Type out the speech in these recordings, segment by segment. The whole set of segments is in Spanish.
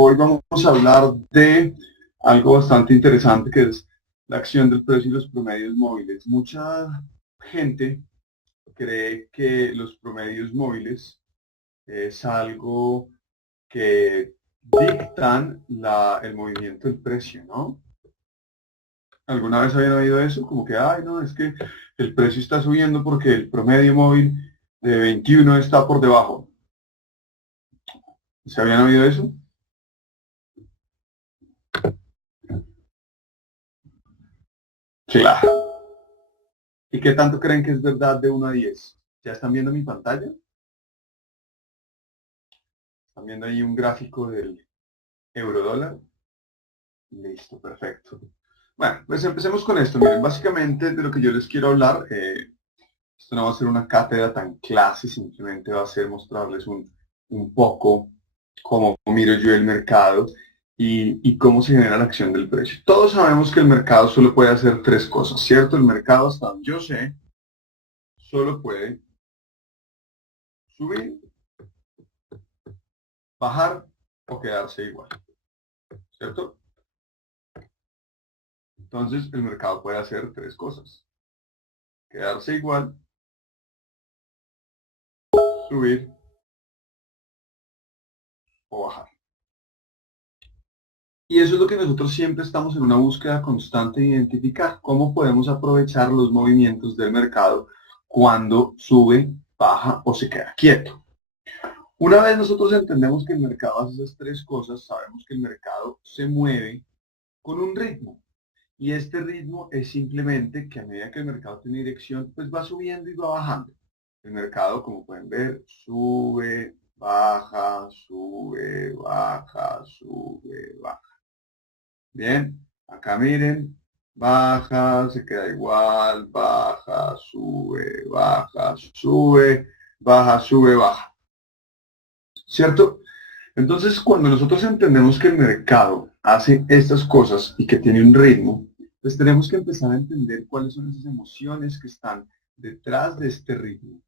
Hoy vamos a hablar de algo bastante interesante que es la acción del precio y los promedios móviles. Mucha gente cree que los promedios móviles es algo que dictan el movimiento del precio, ¿no? ¿Alguna vez habían oído eso? Como que, ay, no, es que el precio está subiendo porque el promedio móvil de 21 está por debajo. ¿Se habían oído eso? Claro. ¿Y qué tanto creen que es verdad de 1 a 10? ¿Ya están viendo mi pantalla? ¿Están viendo ahí un gráfico del euro dólar? Listo, perfecto. Bueno, pues empecemos con esto. Miren, básicamente de lo que yo les quiero hablar, esto no va a ser una cátedra tan clase, simplemente va a ser mostrarles un poco cómo miro yo el mercado y cómo se genera la acción del precio. Todos sabemos que el mercado solo puede hacer tres cosas, ¿cierto? El mercado, hasta donde yo sé, solo puede subir, bajar o quedarse igual, ¿cierto? Entonces el mercado puede hacer tres cosas: quedarse igual, subir o bajar. Y eso es lo que nosotros siempre estamos en una búsqueda constante de identificar: cómo podemos aprovechar los movimientos del mercado cuando sube, baja o se queda quieto. Una vez nosotros entendemos que el mercado hace esas tres cosas, sabemos que el mercado se mueve con un ritmo. Y este ritmo es simplemente que a medida que el mercado tiene dirección, pues va subiendo y va bajando. El mercado, como pueden ver, sube, baja, sube, baja, sube, baja. Bien, acá miren, baja, se queda igual, baja, sube, baja, sube, baja, sube, baja. ¿Cierto? Entonces, cuando nosotros entendemos que el mercado hace estas cosas y que tiene un ritmo, pues tenemos que empezar a entender cuáles son esas emociones que están detrás de este ritmo,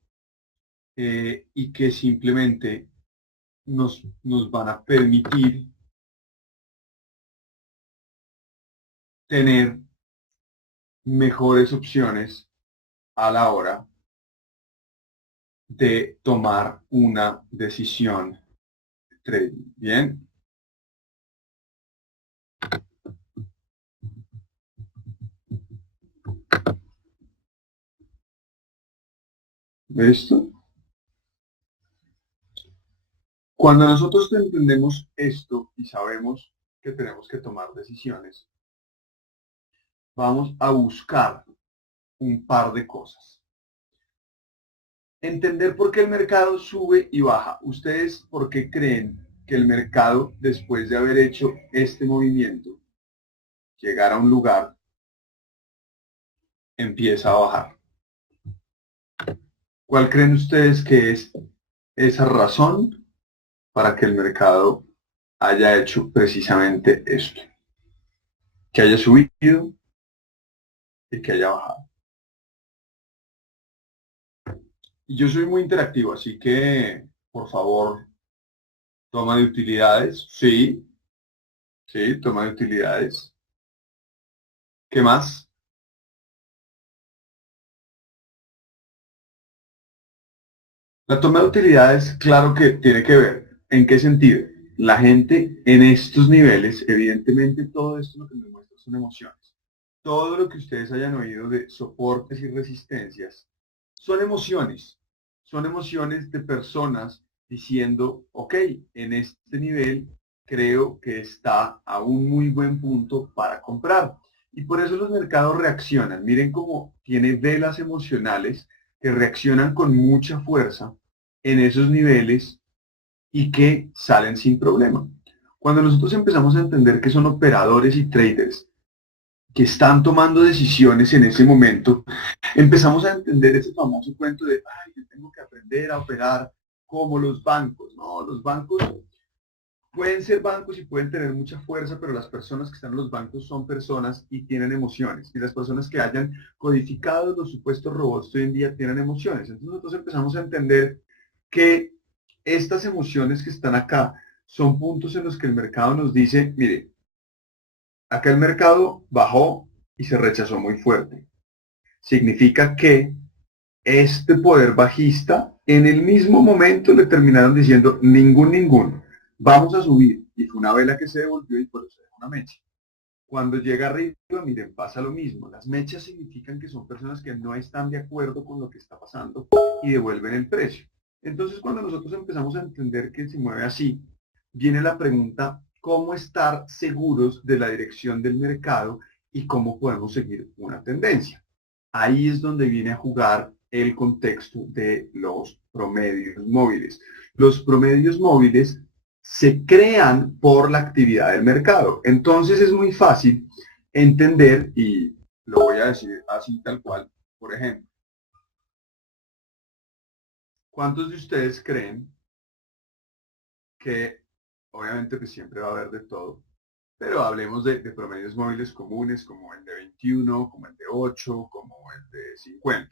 y que simplemente nos van a permitir tener mejores opciones a la hora de tomar una decisión trading. Bien, ¿listo? Cuando nosotros entendemos esto y sabemos que tenemos que tomar decisiones, vamos a buscar un par de cosas. Entender por qué el mercado sube y baja. ¿Ustedes por qué creen que el mercado, después de haber hecho este movimiento, llegar a un lugar, empieza a bajar? ¿Cuál creen ustedes que es esa razón para que el mercado haya hecho precisamente esto? Que haya subido y que haya bajado. Y yo soy muy interactivo, así que, por favor, toma de utilidades. Sí, sí, toma de utilidades. ¿Qué más? La toma de utilidades, claro que tiene que ver. ¿En qué sentido? La gente en estos niveles, evidentemente todo esto lo que nos muestra son emociones. Todo lo que ustedes hayan oído de soportes y resistencias son emociones. Son emociones de personas diciendo, ok, en este nivel creo que está a un muy buen punto para comprar. Y por eso los mercados reaccionan. Miren cómo tiene velas emocionales que reaccionan con mucha fuerza en esos niveles y que salen sin problema. Cuando nosotros empezamos a entender que son operadores y traders que están tomando decisiones en ese momento, empezamos a entender ese famoso cuento de, ay, yo tengo que aprender a operar como los bancos. No, los bancos pueden ser bancos y pueden tener mucha fuerza, pero las personas que están en los bancos son personas y tienen emociones. Y las personas que hayan codificado los supuestos robots hoy en día tienen emociones. Entonces nosotros empezamos a entender que estas emociones que están acá son puntos en los que el mercado nos dice, mire, acá el mercado bajó y se rechazó muy fuerte. Significa que este poder bajista, en el mismo momento le terminaron diciendo, ninguno, vamos a subir. Y fue una vela que se devolvió y por eso es una mecha. Cuando llega arriba, miren, pasa lo mismo. Las mechas significan que son personas que no están de acuerdo con lo que está pasando y devuelven el precio. Entonces, cuando nosotros empezamos a entender que se mueve así, viene la pregunta, ¿cómo estar seguros de la dirección del mercado y cómo podemos seguir una tendencia? Ahí es donde viene a jugar el contexto de los promedios móviles. Los promedios móviles se crean por la actividad del mercado. Entonces es muy fácil entender, y lo voy a decir así tal cual, por ejemplo, ¿cuántos de ustedes creen que, obviamente pues siempre va a haber de todo, pero hablemos de promedios móviles comunes como el de 21, como el de 8, como el de 50?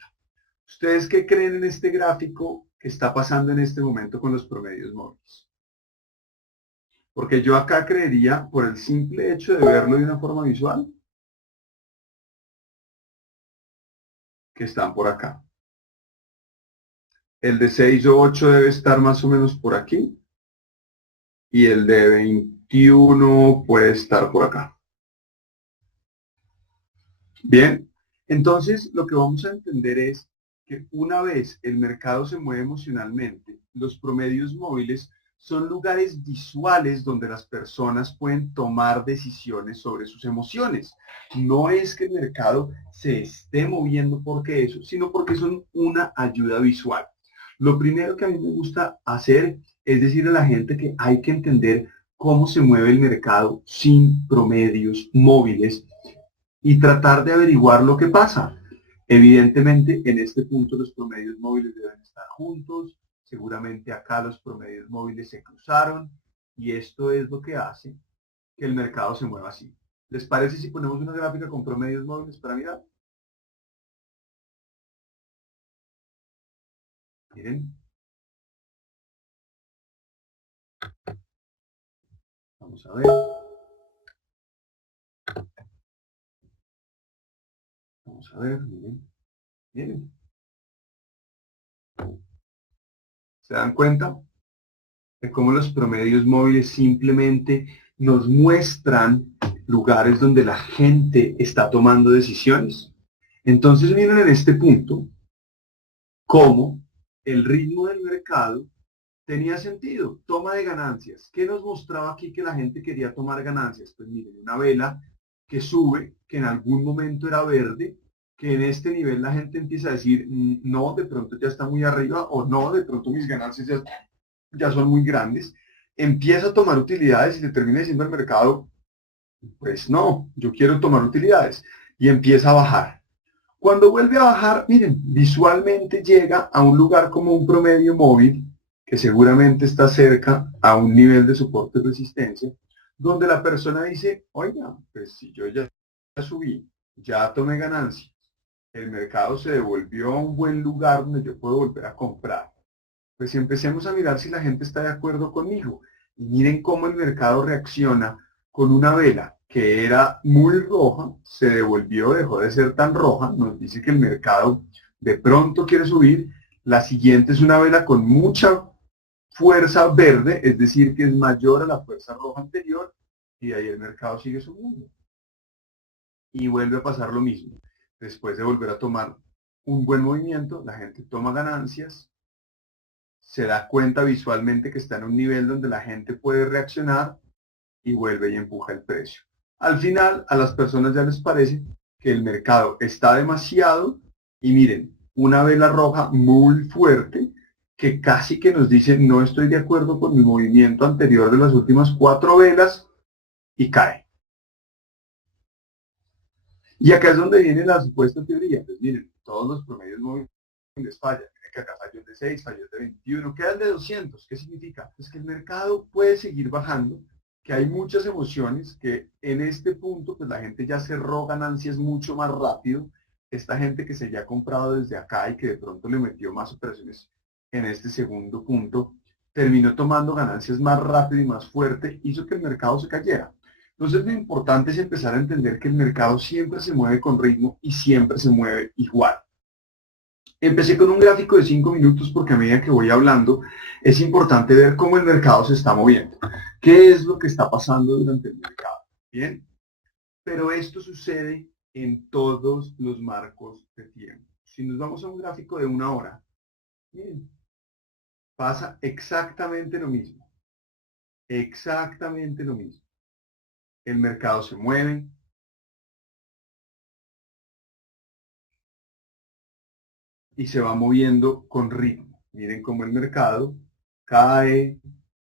¿Ustedes qué creen en este gráfico que está pasando en este momento con los promedios móviles? Porque yo acá creería, por el simple hecho de verlo de una forma visual, que están por acá. El de 6 o 8 debe estar más o menos por aquí. Y el de 21 puede estar por acá. Bien, entonces lo que vamos a entender es que una vez el mercado se mueve emocionalmente, los promedios móviles son lugares visuales donde las personas pueden tomar decisiones sobre sus emociones. No es que el mercado se esté moviendo porque eso, sino porque son una ayuda visual. Lo primero que a mí me gusta hacer es decirle a la gente que hay que entender cómo se mueve el mercado sin promedios móviles y tratar de averiguar lo que pasa. Evidentemente, en este punto los promedios móviles deben estar juntos, seguramente acá los promedios móviles se cruzaron y esto es lo que hace que el mercado se mueva así. ¿Les parece si ponemos una gráfica con promedios móviles para mirar? Miren, vamos a ver, vamos a ver, miren, miren. ¿Se dan cuenta de cómo los promedios móviles simplemente nos muestran lugares donde la gente está tomando decisiones? Entonces miren en este punto cómo el ritmo del mercado tenía sentido, toma de ganancias. ¿Qué nos mostraba aquí que la gente quería tomar ganancias? Pues miren, una vela que sube, que en algún momento era verde, que en este nivel la gente empieza a decir, no, de pronto ya está muy arriba, o no, de pronto mis ganancias ya son muy grandes, empieza a tomar utilidades y le termina diciendo al mercado, pues no, yo quiero tomar utilidades, y empieza a bajar. Cuando vuelve a bajar, miren, visualmente llega a un lugar como un promedio móvil, que seguramente está cerca a un nivel de soporte y resistencia, donde la persona dice, oiga, pues si yo ya subí, ya tomé ganancia, el mercado se devolvió a un buen lugar donde yo puedo volver a comprar. Pues empecemos a mirar si la gente está de acuerdo conmigo. Y miren cómo el mercado reacciona con una vela que era muy roja, se devolvió, dejó de ser tan roja, nos dice que el mercado de pronto quiere subir. La siguiente es una vela con mucha fuerza verde, es decir, que es mayor a la fuerza roja anterior, y ahí el mercado sigue subiendo. Y vuelve a pasar lo mismo. Después de volver a tomar un buen movimiento, la gente toma ganancias, se da cuenta visualmente que está en un nivel donde la gente puede reaccionar y vuelve y empuja el precio. Al final, a las personas ya les parece que el mercado está demasiado y miren, una vela roja muy fuerte que casi que nos dice no estoy de acuerdo con mi movimiento anterior de las últimas 4 velas y cae. Y acá es donde viene la supuesta teoría. Pues miren, todos los promedios móviles fallan. Miren que acá falló el de 6, falló el de 21, queda el de 200. ¿Qué significa? Pues que el mercado puede seguir bajando, que hay muchas emociones, que en este punto pues la gente ya cerró ganancias mucho más rápido. Esta gente que se había comprado desde acá y que de pronto le metió más operaciones en este segundo punto, terminó tomando ganancias más rápido y más fuerte, hizo que el mercado se cayera. Entonces lo importante es empezar a entender que el mercado siempre se mueve con ritmo y siempre se mueve igual. Empecé con un gráfico de 5 minutos porque a medida que voy hablando es importante ver cómo el mercado se está moviendo. ¿Qué es lo que está pasando durante el mercado? Bien, pero esto sucede en todos los marcos de tiempo. Si nos vamos a un gráfico de 1 hora, bien, pasa exactamente lo mismo. Exactamente lo mismo. El mercado se mueve y se va moviendo con ritmo. Miren cómo el mercado cae,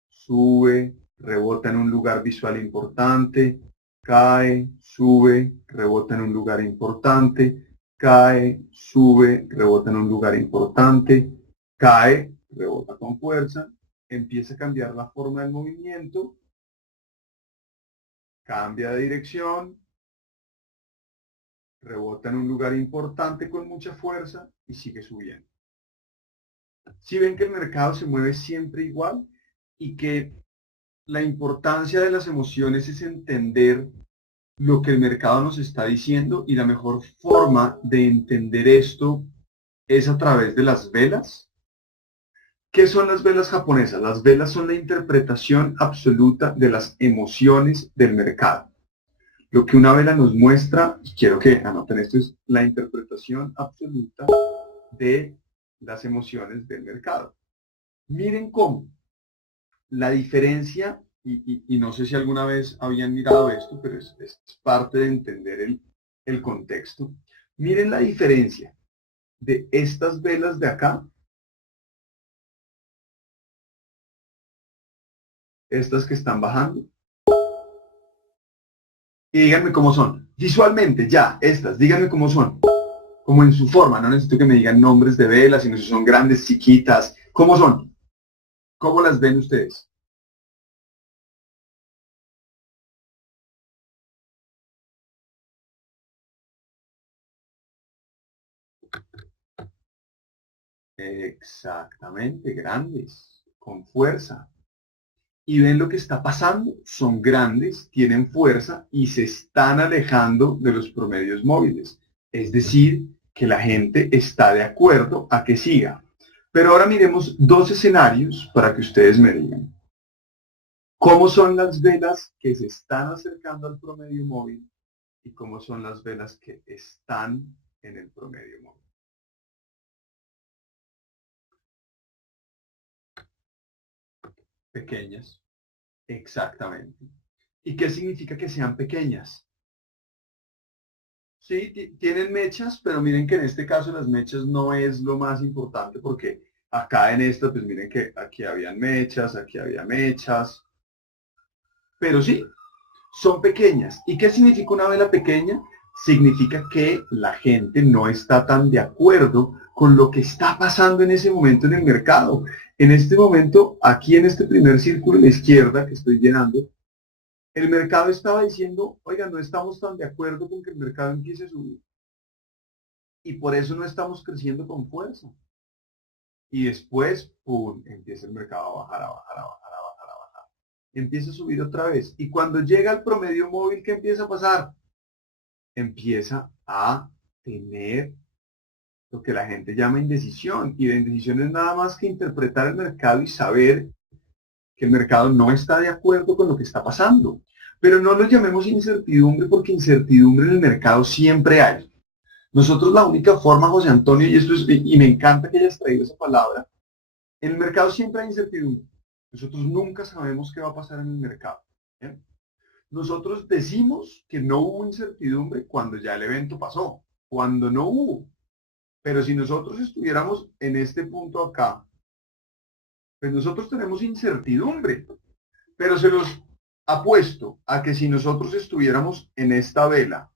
sube, rebota en un lugar visual importante, cae, sube, rebota en un lugar importante, cae, sube, rebota en un lugar importante, cae, rebota con fuerza, empieza a cambiar la forma del movimiento, cambia de dirección, rebota en un lugar importante con mucha fuerza y sigue subiendo. Si ven que el mercado se mueve siempre igual y que la importancia de las emociones es entender lo que el mercado nos está diciendo y la mejor forma de entender esto es a través de las velas. ¿Qué son las velas japonesas? Las velas son la interpretación absoluta de las emociones del mercado. Lo que una vela nos muestra, y quiero que anoten esto, es la interpretación absoluta de las emociones del mercado. Miren cómo la diferencia, y no sé si alguna vez habían mirado esto, pero es parte de entender el contexto. Miren la diferencia de estas velas de acá, estas que están bajando, y díganme cómo son. Visualmente, ya, estas, díganme cómo son. Como en su forma, no necesito que me digan nombres de velas, sino si son grandes, chiquitas, ¿cómo son? ¿Cómo las ven ustedes? Exactamente, grandes, con fuerza. Y ven lo que está pasando, son grandes, tienen fuerza y se están alejando de los promedios móviles. Es decir, que la gente está de acuerdo a que siga. Pero ahora miremos dos escenarios para que ustedes me digan. ¿Cómo son las velas que se están acercando al promedio móvil y cómo son las velas que están en el promedio móvil? Pequeñas, exactamente. ¿Y qué significa que sean pequeñas? Sí, tienen mechas, pero miren que en este caso las mechas no es lo más importante porque acá en esta, pues miren que aquí habían mechas, aquí había mechas, pero sí, son pequeñas. ¿Y qué significa una vela pequeña? Significa que la gente no está tan de acuerdo con lo que está pasando en ese momento en el mercado. En este momento, aquí en este primer círculo a la izquierda que estoy llenando, el mercado estaba diciendo, oiga, no estamos tan de acuerdo con que el mercado empiece a subir. Y por eso no estamos creciendo con fuerza. Y después, ¡pum!, empieza el mercado a bajar, a bajar, a bajar, a bajar, a bajar. Empieza a subir otra vez. Y cuando llega al promedio móvil, ¿qué empieza a pasar? Empieza a tener lo que la gente llama indecisión. Y la indecisión es nada más que interpretar el mercado y saber que el mercado no está de acuerdo con lo que está pasando. Pero no lo llamemos incertidumbre porque incertidumbre en el mercado siempre hay. Nosotros la única forma, José Antonio, y esto es, y me encanta que hayas traído esa palabra, en el mercado siempre hay incertidumbre. Nosotros nunca sabemos qué va a pasar en el mercado. ¿Bien? Nosotros decimos que no hubo incertidumbre cuando ya el evento pasó, cuando no hubo. Pero si nosotros estuviéramos en este punto acá, pues nosotros tenemos incertidumbre. Pero se los apuesto a que si nosotros estuviéramos en esta vela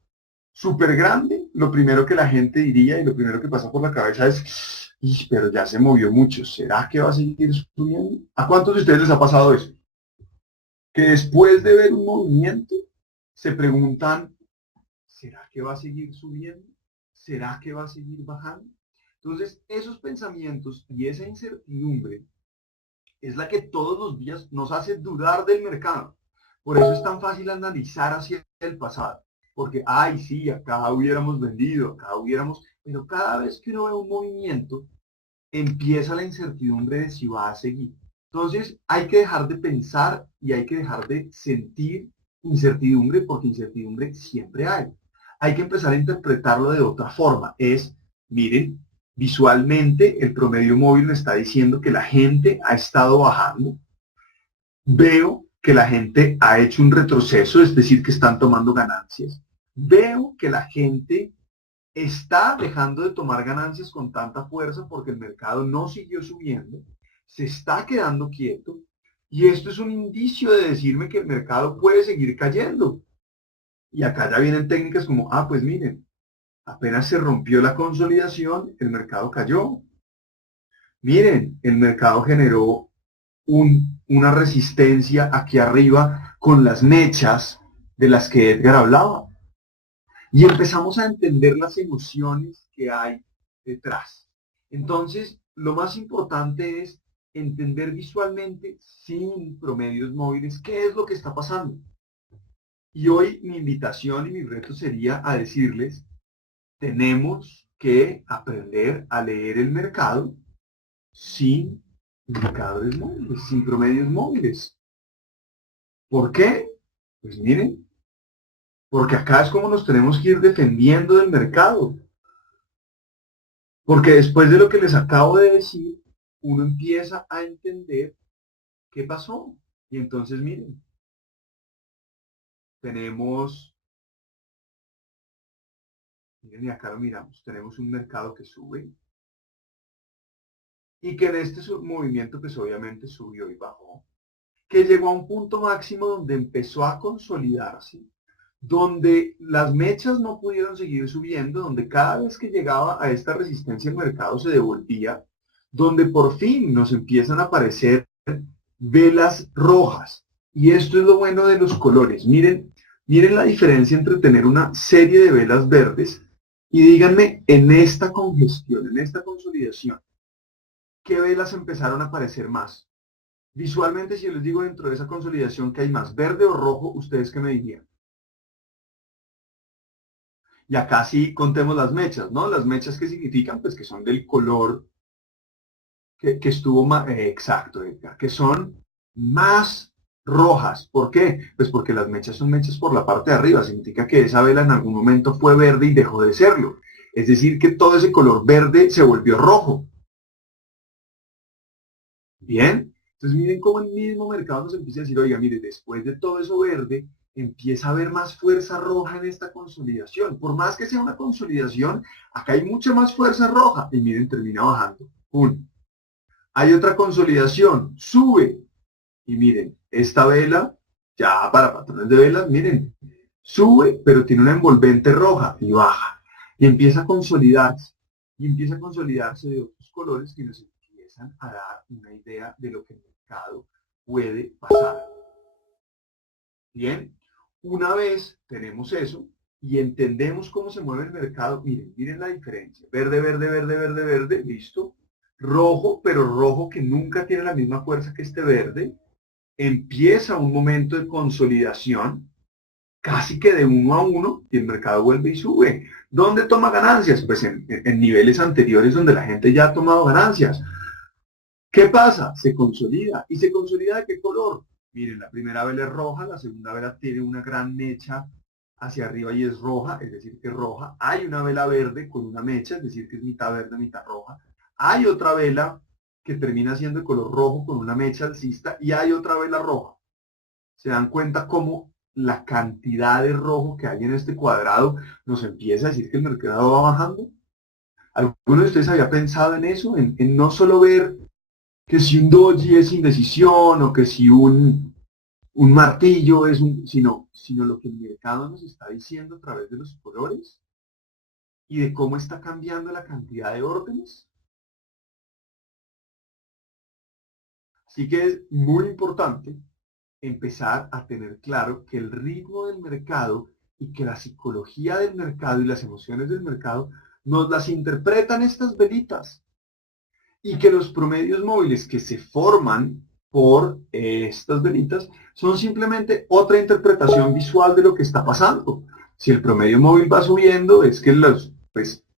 súper grande, lo primero que la gente diría y lo primero que pasa por la cabeza es, pero ya se movió mucho, ¿será que va a seguir subiendo? ¿A cuántos de ustedes les ha pasado eso? Que después de ver un movimiento se preguntan, ¿será que va a seguir subiendo? ¿Será que va a seguir bajando? Entonces, esos pensamientos y esa incertidumbre es la que todos los días nos hace dudar del mercado. Por eso es tan fácil analizar hacia el pasado. Porque, ay, sí, acá hubiéramos vendido, acá hubiéramos... Pero cada vez que uno ve un movimiento, empieza la incertidumbre de si va a seguir. Entonces, hay que dejar de pensar y hay que dejar de sentir incertidumbre porque incertidumbre siempre hay. Hay que empezar a interpretarlo de otra forma. Es, miren, visualmente el promedio móvil me está diciendo que la gente ha estado bajando. Veo que la gente ha hecho un retroceso, es decir, que están tomando ganancias. Veo que la gente está dejando de tomar ganancias con tanta fuerza porque el mercado no siguió subiendo, se está quedando quieto y esto es un indicio de decirme que el mercado puede seguir cayendo. Y acá ya vienen técnicas como, pues miren, apenas se rompió la consolidación, el mercado cayó. Miren, el mercado generó una resistencia aquí arriba con las mechas de las que Edgar hablaba. Y empezamos a entender las emociones que hay detrás. Entonces, lo más importante es entender visualmente, sin promedios móviles, qué es lo que está pasando. Y hoy mi invitación y mi reto sería a decirles, tenemos que aprender a leer el mercado sin indicadores móviles, sin promedios móviles. ¿Por qué? Pues miren, porque acá es como nos tenemos que ir defendiendo del mercado. Porque después de lo que les acabo de decir, uno empieza a entender qué pasó. Y entonces, miren, tenemos, miren y acá lo miramos, tenemos un mercado que sube y que en este movimiento pues obviamente subió y bajó, que llegó a un punto máximo donde empezó a consolidarse, donde las mechas no pudieron seguir subiendo, donde cada vez que llegaba a esta resistencia el mercado se devolvía, donde por fin nos empiezan a aparecer velas rojas. Y esto es lo bueno de los colores. Miren, miren la diferencia entre tener una serie de velas verdes y díganme en esta congestión, en esta consolidación, ¿qué velas empezaron a aparecer más? Visualmente, si yo les digo dentro de esa consolidación que hay más, verde o rojo, ¿ustedes qué me dirían? Y acá sí contemos las mechas, ¿no? Las mechas, ¿qué significan? Pues que son del color que estuvo más, exacto, Edgar, que son más rojas. ¿Por qué? Pues porque las mechas son mechas por la parte de arriba. Significa que esa vela en algún momento fue verde y dejó de serlo. Es decir, que todo ese color verde se volvió rojo. Bien. Entonces miren cómo el mismo mercado nos empieza a decir, oiga, mire, después de todo eso verde, empieza a haber más fuerza roja en esta consolidación. Por más que sea una consolidación, acá hay mucha más fuerza roja. Y miren, termina bajando. ¡Pum! Hay otra consolidación, sube. Y miren, esta vela, ya para patrones de velas, miren, sube, pero tiene una envolvente roja y baja. Y empieza a consolidarse. Y empieza a consolidarse de otros colores que nos empiezan a dar una idea de lo que el mercado puede pasar. Bien, una vez tenemos eso y entendemos cómo se mueve el mercado, miren, miren la diferencia. Verde, verde, verde, verde, verde, listo. Rojo, pero rojo que nunca tiene la misma fuerza que este verde. Empieza un momento de consolidación, casi que de 1 a 1, y el mercado vuelve y sube. ¿Dónde toma ganancias? Pues en niveles anteriores donde la gente ya ha tomado ganancias. ¿Qué pasa? Se consolida. ¿Y se consolida de qué color? Miren, la primera vela es roja, la segunda vela tiene una gran mecha hacia arriba y es roja, es decir, que es roja. Hay una vela verde con una mecha, es decir, que es mitad verde, mitad roja. Hay otra vela que termina siendo de color rojo con una mecha alcista y hay otra vela roja. ¿Se dan cuenta cómo la cantidad de rojo que hay en este cuadrado nos empieza a decir que el mercado va bajando? ¿Alguno de ustedes había pensado en eso? En no solo ver que si un doji es indecisión o que si un martillo es sino lo que el mercado nos está diciendo a través de los colores y de cómo está cambiando la cantidad de órdenes. Así que es muy importante empezar a tener claro que el ritmo del mercado y que la psicología del mercado y las emociones del mercado nos las interpretan estas velitas y que los promedios móviles que se forman por estas velitas son simplemente otra interpretación visual de lo que está pasando. Si el promedio móvil va subiendo, es que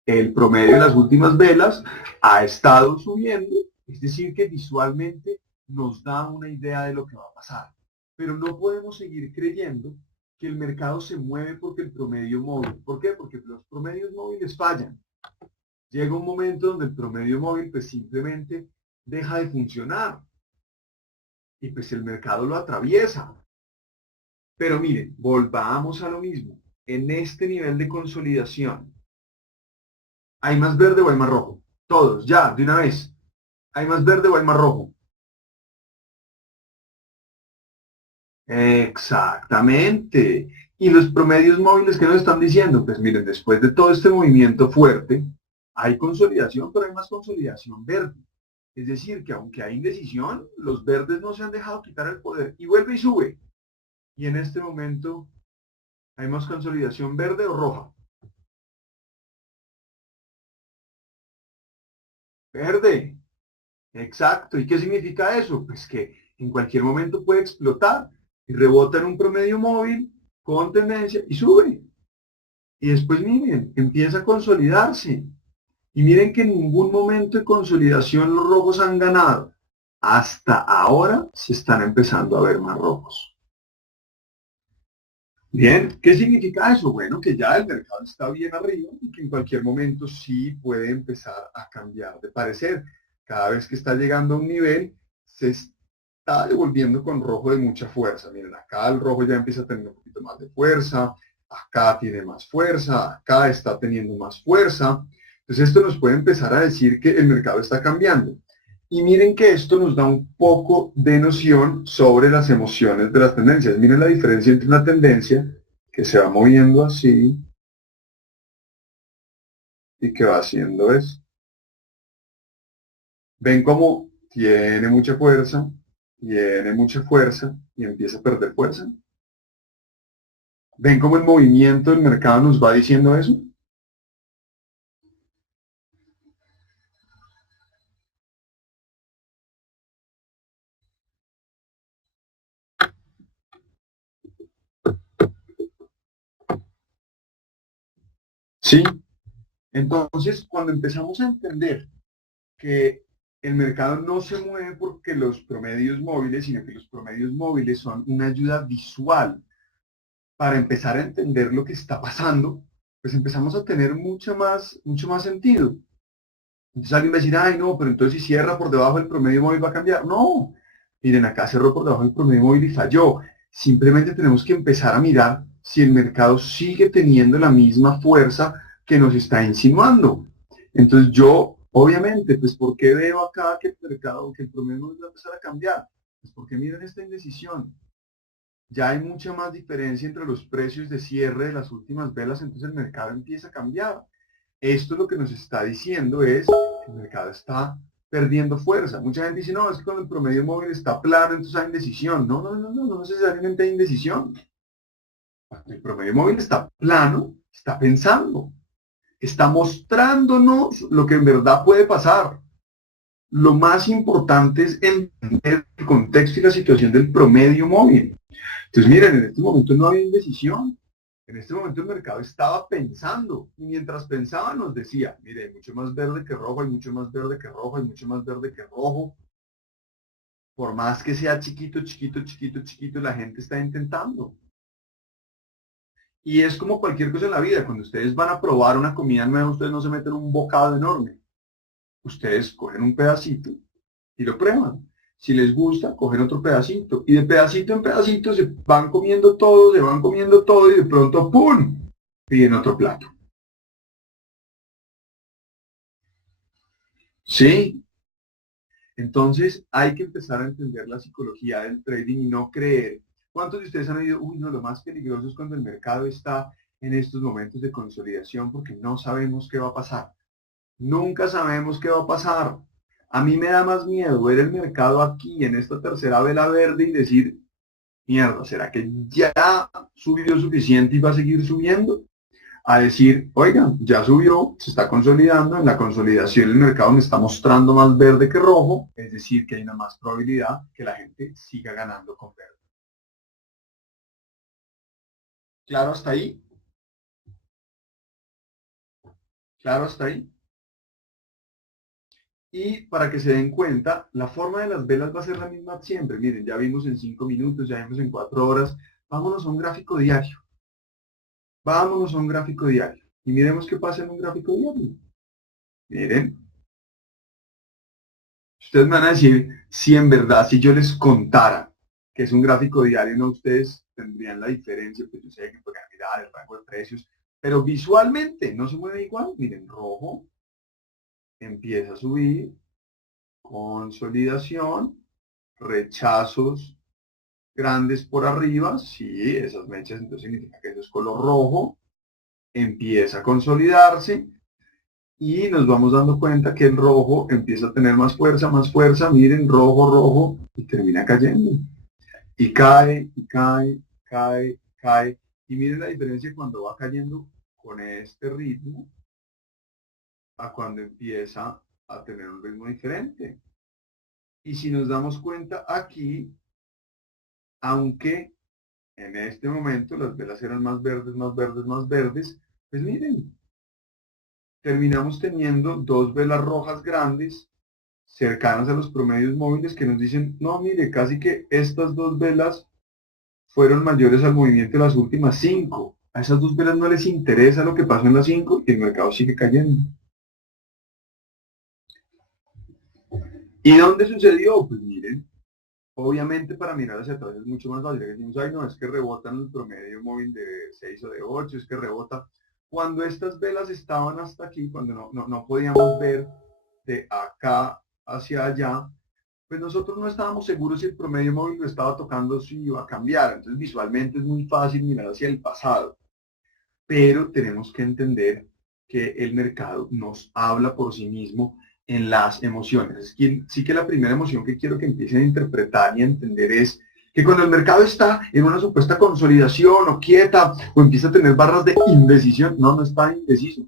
el promedio de las últimas velas ha estado subiendo, es decir, que visualmente nos da una idea de lo que va a pasar. Pero no podemos seguir creyendo que el mercado se mueve porque el promedio móvil. ¿Por qué? Porque los promedios móviles fallan. Llega un momento donde el promedio móvil pues simplemente deja de funcionar y pues el mercado lo atraviesa. Pero miren, volvamos a lo mismo. En este nivel de consolidación, ¿hay más verde o hay más rojo? Todos, ya, de una vez. ¿Hay más verde o hay más rojo? Exactamente. ¿Y los promedios móviles qué nos están diciendo? Pues miren, después de todo este movimiento fuerte, hay consolidación, pero hay más consolidación verde. Es decir, que aunque hay indecisión, los verdes no se han dejado quitar el poder y vuelve y sube. Y en este momento, ¿hay más consolidación verde o roja? Verde. Exacto. ¿Y qué significa eso? Pues que en cualquier momento puede explotar y rebota en un promedio móvil con tendencia y sube. Y después miren, empieza a consolidarse. Y miren que en ningún momento de consolidación los rojos han ganado. Hasta ahora se están empezando a ver más rojos. Bien, ¿qué significa eso? Bueno, que ya el mercado está bien arriba y que en cualquier momento sí puede empezar a cambiar de parecer. Cada vez que está llegando a un nivel, se está devolviendo con rojo de mucha fuerza. Miren, acá el rojo ya empieza a tener un poquito más de fuerza, acá tiene más fuerza, acá está teniendo más fuerza. Entonces esto nos puede empezar a decir que el mercado está cambiando. Y miren que esto nos da un poco de noción sobre las emociones de las tendencias. Miren la diferencia entre una tendencia que se va moviendo así y que va haciendo eso. ¿Ven cómo tiene mucha fuerza y empieza a perder fuerza? ¿Ven cómo el movimiento del mercado nos va diciendo eso? Sí. Entonces, cuando empezamos a entender que el mercado no se mueve porque los promedios móviles, sino que los promedios móviles son una ayuda visual para empezar a entender lo que está pasando, pues empezamos a tener mucho más sentido. Entonces alguien va a decir, ay no, pero entonces si cierra por debajo del promedio móvil va a cambiar. No, miren, acá cerró por debajo del promedio móvil y falló. Simplemente tenemos que empezar a mirar si el mercado sigue teniendo la misma fuerza que nos está insinuando. Entonces yo, obviamente, pues ¿por qué veo acá que el mercado, que el promedio móvil va a empezar a cambiar? Pues porque miren esta indecisión. Ya hay mucha más diferencia entre los precios de cierre de las últimas velas, entonces el mercado empieza a cambiar. Esto lo que nos está diciendo es que el mercado está perdiendo fuerza. Mucha gente dice, no, es que cuando el promedio móvil está plano, entonces hay indecisión. No necesariamente hay indecisión. Cuando el promedio móvil está plano, está pensando, está mostrándonos lo que en verdad puede pasar. Lo más importante es entender el contexto y la situación del promedio móvil. Entonces, miren, en este momento no había indecisión. En este momento el mercado estaba pensando y mientras pensaba nos decía, mire, hay mucho más verde que rojo, hay mucho más verde que rojo, hay mucho más verde que rojo. Por más que sea chiquito, la gente está intentando. Y es como cualquier cosa en la vida, cuando ustedes van a probar una comida nueva, ustedes no se meten un bocado enorme. Ustedes cogen un pedacito y lo prueban. Si les gusta, cogen otro pedacito. Y de pedacito en pedacito se van comiendo todo, se van comiendo todo y de pronto, ¡pum!, piden otro plato. ¿Sí? Entonces hay que empezar a entender la psicología del trading y no creer. ¿Cuántos de ustedes han oído, uy, no, lo más peligroso es cuando el mercado está en estos momentos de consolidación porque no sabemos qué va a pasar? Nunca sabemos qué va a pasar. A mí me da más miedo ver el mercado aquí en esta tercera vela verde y decir, mierda, ¿será que ya subió suficiente y va a seguir subiendo? a decir, oiga, ya subió, se está consolidando, en la consolidación el mercado me está mostrando más verde que rojo, es decir, que hay una más probabilidad que la gente siga ganando con verde. ¿Claro hasta ahí? ¿Claro hasta ahí? Y para que se den cuenta, la forma de las velas va a ser la misma siempre. Miren, ya vimos en 5 minutos, ya vimos en 4 horas. Vámonos a un gráfico diario. Vámonos a un gráfico diario. Y miremos qué pasa en un gráfico diario. Miren, ustedes me van a decir si en verdad, si yo les contara que es un gráfico diario, no ustedes tendrían la diferencia, pues yo sé que pueden mirar el rango de precios, pero visualmente no se mueve igual. Miren, rojo empieza a subir, consolidación, rechazos grandes por arriba, sí, esas mechas, entonces significa que eso es color rojo, empieza a consolidarse y nos vamos dando cuenta que el rojo empieza a tener más fuerza, miren, rojo, rojo, y termina cayendo. Y cae, y cae, cae, cae. Y miren la diferencia cuando va cayendo con este ritmo a cuando empieza a tener un ritmo diferente. Y si nos damos cuenta aquí, aunque en este momento las velas eran más verdes, más verdes, más verdes, pues miren, terminamos teniendo dos velas rojas grandes cercanas a los promedios móviles que nos dicen, no, mire, casi que estas dos velas fueron mayores al movimiento de las últimas 5. A esas dos velas no les interesa lo que pasó en las 5 y el mercado sigue cayendo. ¿Y dónde sucedió? Pues miren, obviamente para mirar hacia atrás es mucho más fácil. Decimos, ay no, es que rebotan el promedio móvil de 6 o de 8, es que rebota. Cuando estas velas estaban hasta aquí, cuando no podíamos ver de acá hacia allá, pues nosotros no estábamos seguros si el promedio móvil lo estaba tocando, si iba a cambiar. Entonces visualmente es muy fácil mirar hacia el pasado, pero tenemos que entender que el mercado nos habla por sí mismo en las emociones. Sí que la primera emoción que quiero que empiecen a interpretar y a entender es que cuando el mercado está en una supuesta consolidación o quieta o empieza a tener barras de indecisión, no está indeciso.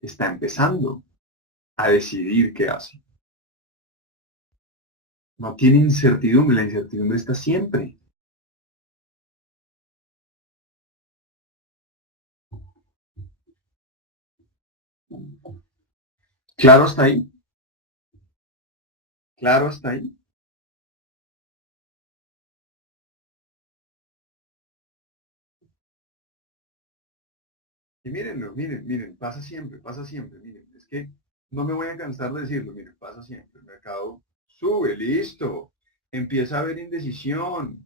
Está empezando a decidir qué hace. No tiene incertidumbre, la incertidumbre está siempre. ¿Claro hasta ahí? ¿Claro hasta ahí? Y mírenlo, miren, pasa siempre, miren, es que no me voy a cansar de decirlo, miren, pasa siempre, el mercado sube, listo, empieza a haber indecisión,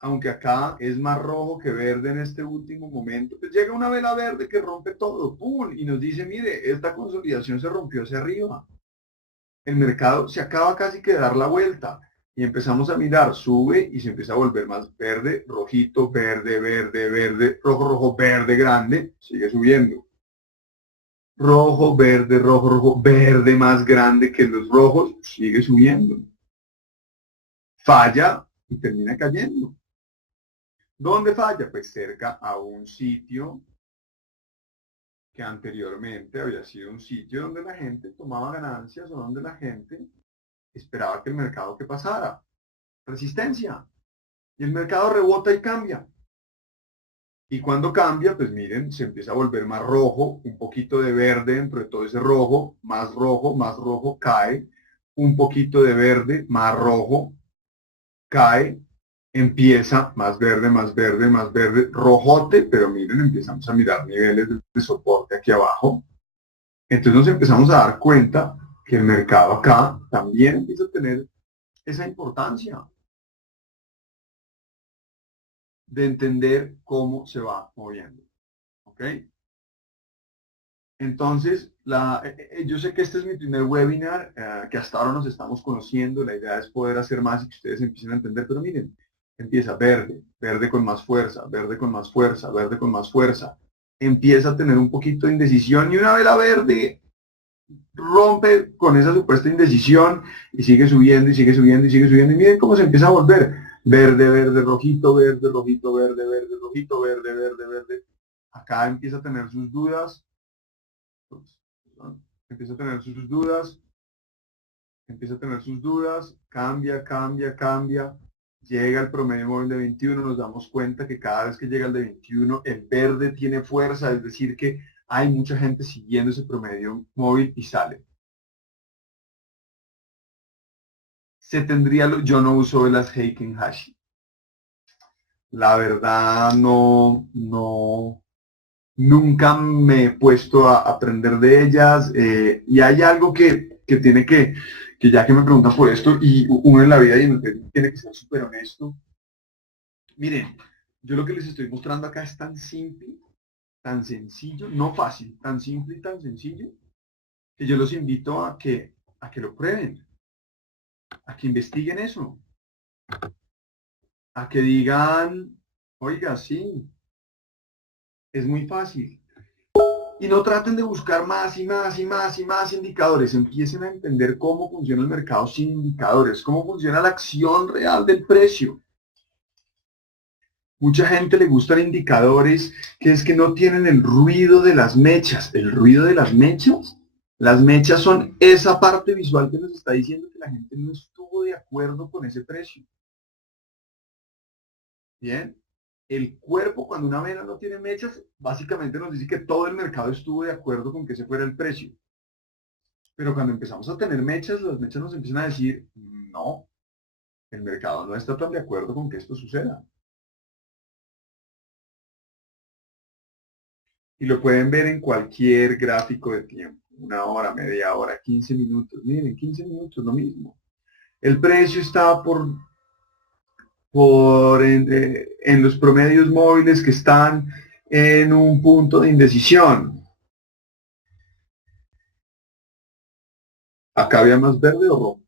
aunque acá es más rojo que verde en este último momento, pues llega una vela verde que rompe todo, ¡pum! Y nos dice, mire, esta consolidación se rompió hacia arriba, el mercado se acaba casi que de dar la vuelta, y empezamos a mirar, sube y se empieza a volver más verde, rojito, verde, verde, verde, rojo, rojo, verde, grande, sigue subiendo. Rojo, verde, rojo, rojo, verde más grande que los rojos, sigue subiendo. Falla y termina cayendo. ¿Dónde falla? Pues cerca a un sitio que anteriormente había sido un sitio donde la gente tomaba ganancias o donde la gente esperaba que el mercado que pasara. Resistencia. Y el mercado rebota y cambia. Y cuando cambia, pues miren, se empieza a volver más rojo, un poquito de verde dentro de todo ese más rojo, cae, un poquito de verde, más rojo, cae, empieza más verde, más verde, más verde, rojote, pero miren, empezamos a mirar niveles de soporte aquí abajo. Entonces nos empezamos a dar cuenta que el mercado acá también empieza a tener esa importancia de entender cómo se va moviendo. ¿Ok? Entonces, yo sé que este es mi primer webinar, que hasta ahora nos estamos conociendo, la idea es poder hacer más y que ustedes empiecen a entender, pero miren, empieza verde, verde con más fuerza, verde con más fuerza, verde con más fuerza, empieza a tener un poquito de indecisión y una vela verde rompe con esa supuesta indecisión y sigue subiendo y sigue subiendo y sigue subiendo y miren cómo se empieza a volver verde, verde, rojito, verde, rojito, verde, verde, rojito, verde, verde, verde acá empieza a tener sus dudas, empieza a tener sus dudas, empieza a tener sus dudas, cambia, cambia, cambia, llega el promedio móvil de 21, nos damos cuenta que cada vez que llega el de 21, el verde tiene fuerza, es decir, que hay mucha gente siguiendo ese promedio móvil y sale. Yo no uso las Heiken Hashi. La verdad, nunca me he puesto a aprender de ellas y hay algo que tiene que ya que me preguntan por esto y uno en la vida y en el trading tiene que ser súper honesto. Miren, yo lo que les estoy mostrando acá es tan simple, tan sencillo, no fácil, tan simple y tan sencillo, que yo los invito a que lo prueben, a que investiguen eso, a que digan, oiga, sí, es muy fácil. Y no traten de buscar más y más y más y más indicadores. Empiecen a entender cómo funciona el mercado sin indicadores, cómo funciona la acción real del precio. Mucha gente le gustan indicadores que es que no tienen el ruido de las mechas. El ruido de las mechas son esa parte visual que nos está diciendo que la gente no estuvo de acuerdo con ese precio. Bien, el cuerpo cuando una vela no tiene mechas, básicamente nos dice que todo el mercado estuvo de acuerdo con que ese fuera el precio. Pero cuando empezamos a tener mechas, las mechas nos empiezan a decir, no, el mercado no está tan de acuerdo con que esto suceda. Y lo pueden ver en cualquier gráfico de tiempo, una hora, media hora, 15 minutos. Miren, 15 minutos, lo mismo. El precio está en los promedios móviles que están en un punto de indecisión. Acá había más verde o rojo.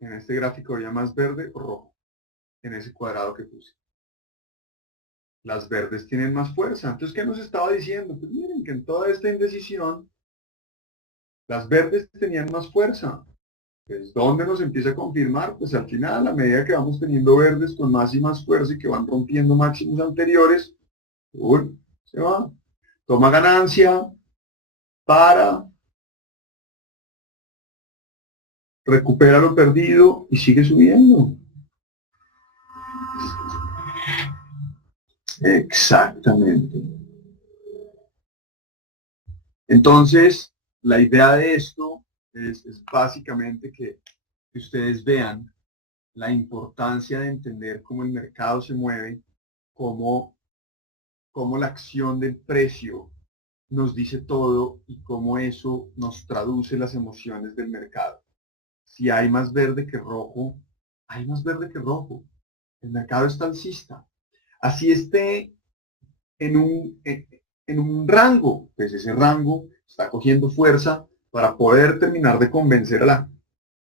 En este gráfico había más verde o rojo, en ese cuadrado que puse. Las verdes tienen más fuerza. Entonces, ¿qué nos estaba diciendo? Pues miren que en toda esta indecisión, las verdes tenían más fuerza. Pues, ¿dónde nos empieza a confirmar? Pues al final, a medida que vamos teniendo verdes con más y más fuerza y que van rompiendo máximos anteriores, se va. Toma ganancia, para, recupera lo perdido y sigue subiendo. Exactamente. Entonces, la idea de esto es básicamente que ustedes vean la importancia de entender cómo el mercado se mueve, cómo, cómo la acción del precio nos dice todo y cómo eso nos traduce las emociones del mercado. Si hay más verde que rojo, hay más verde que rojo. El mercado está alcista. Así esté en un rango, pues ese rango está cogiendo fuerza para poder terminar de convencer a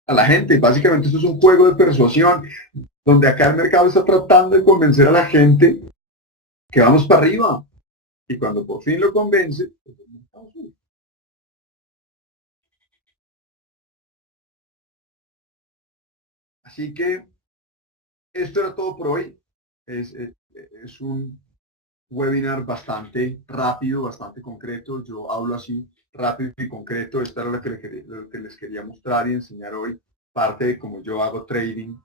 la gente. Básicamente esto es un juego de persuasión, donde acá el mercado está tratando de convencer a la gente que vamos para arriba. Y cuando por fin lo convence, pues el mercado sube. Así que esto era todo por hoy. Es un webinar bastante rápido, bastante concreto. Yo hablo así rápido y concreto. Esta era lo que les quería mostrar y enseñar hoy. Parte de cómo yo hago trading,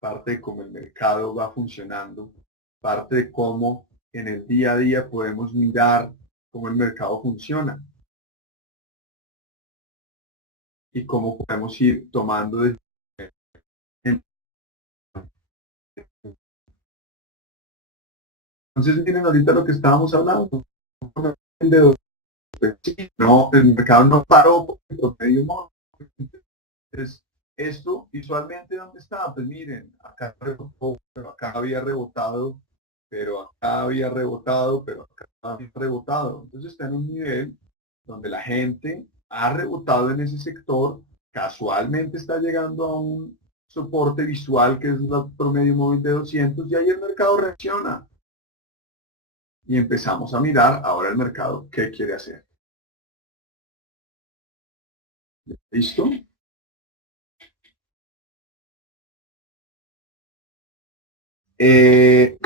parte de cómo el mercado va funcionando, parte de cómo en el día a día podemos mirar cómo el mercado funciona y cómo podemos ir tomando entonces miren ahorita lo que estábamos hablando. No, el mercado no paró por el promedio móvil. Entonces, esto visualmente, ¿dónde está? Pues miren, acá rebotó, pero acá había rebotado, pero acá había rebotado, pero acá había rebotado. Entonces está en un nivel donde la gente ha rebotado en ese sector, casualmente está llegando a un soporte visual que es el promedio móvil de 200 y ahí el mercado reacciona. Y empezamos a mirar ahora el mercado qué quiere hacer. ¿Listo? Eh,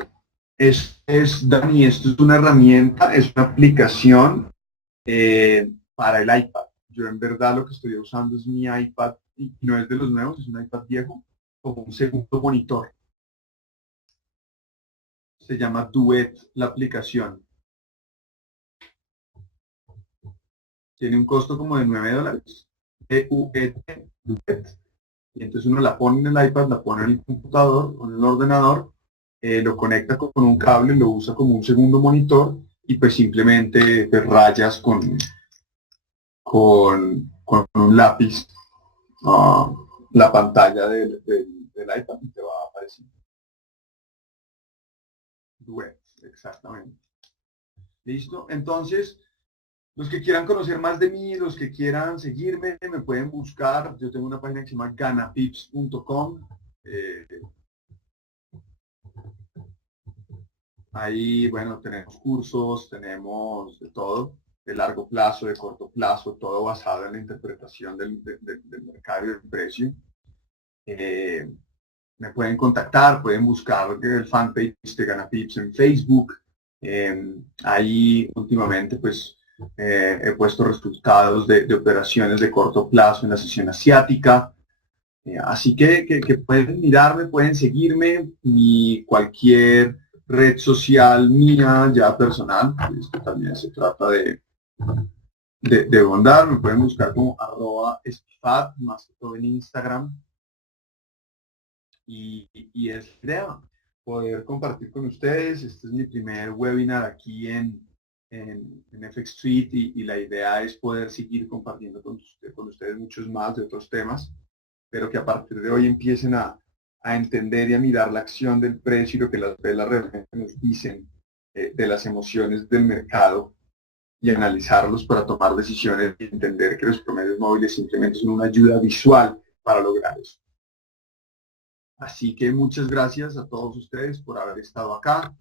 Dani, esto es una herramienta, es una aplicación para el iPad. Yo en verdad lo que estoy usando es mi iPad, y no es de los nuevos, es un iPad viejo, como un segundo monitor. Se llama Duet la aplicación. Tiene un costo como de $9. D-U-E-T, Duet. Y entonces uno la pone en el iPad, la pone en el computador o en el ordenador, lo conecta con un cable, lo usa como un segundo monitor y pues simplemente te rayas con un lápiz uh, la pantalla del iPad y te va a aparecer. Duet, exactamente. ¿Listo? Entonces, los que quieran conocer más de mí, los que quieran seguirme, me pueden buscar. Yo tengo una página que se llama ganapips.com. Eh, Ahí, bueno, tenemos cursos, tenemos de todo, de largo plazo, de corto plazo, todo basado en la interpretación del mercado y del precio. Eh, Me pueden contactar, pueden buscar el fanpage de Ganapips en Facebook. Ahí últimamente pues he puesto resultados de operaciones de corto plazo en la sesión asiática. Así que pueden mirarme, pueden seguirme, mi cualquier red social mía ya personal, esto también se trata de bondad, me pueden buscar como @espifat, más que todo en Instagram, y es la idea, poder compartir con ustedes. Este es mi primer webinar aquí en FX Street y la idea es poder seguir compartiendo con ustedes muchos más de otros temas, pero que a partir de hoy empiecen a entender y a mirar la acción del precio y lo que las velas realmente nos dicen de las emociones del mercado y analizarlos para tomar decisiones y entender que los promedios móviles simplemente son una ayuda visual para lograr eso. Así que muchas gracias a todos ustedes por haber estado acá,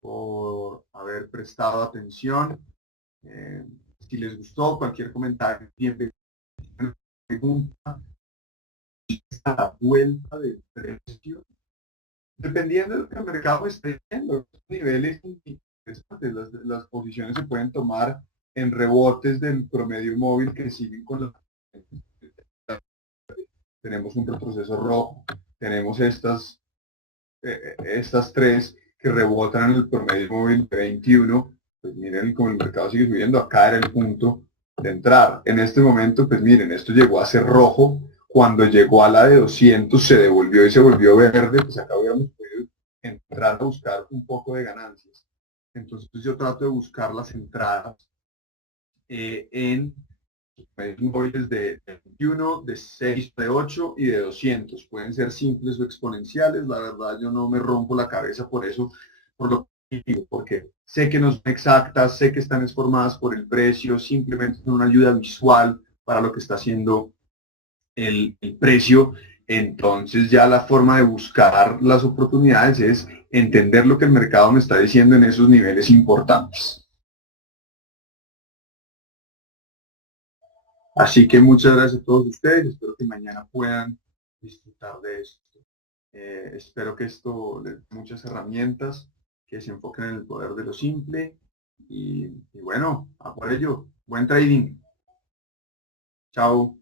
por haber prestado atención. Eh, si les gustó, cualquier comentario, bienvenido. Pregunta, a la vuelta del precio, dependiendo de lo que el mercado esté viendo, los niveles interesantes, las posiciones se pueden tomar en rebotes del promedio móvil que siguen con los. Tenemos un retroceso rojo, tenemos estas tres que rebotan en el promedio móvil de 21, pues miren cómo el mercado sigue subiendo, acá era el punto de entrar. En este momento, pues miren, esto llegó a ser rojo, cuando llegó a la de 200 se devolvió y se volvió verde, pues acá hubiéramos podido entrar a buscar un poco de ganancias. Entonces yo trato de buscar las entradas en móviles de 21, de 6, de 8 y de 200. Pueden ser simples o exponenciales. La verdad, yo no me rompo la cabeza por eso, por lo que digo, porque sé que no son exactas, sé que están formadas por el precio, simplemente son una ayuda visual para lo que está haciendo el precio. Entonces ya la forma de buscar las oportunidades es entender lo que el mercado me está diciendo en esos niveles importantes. Así que muchas gracias a todos ustedes. Espero que mañana puedan disfrutar de esto. Espero que esto les dé muchas herramientas, que se enfoquen en el poder de lo simple. Y bueno, a por ello. Buen trading. Chao.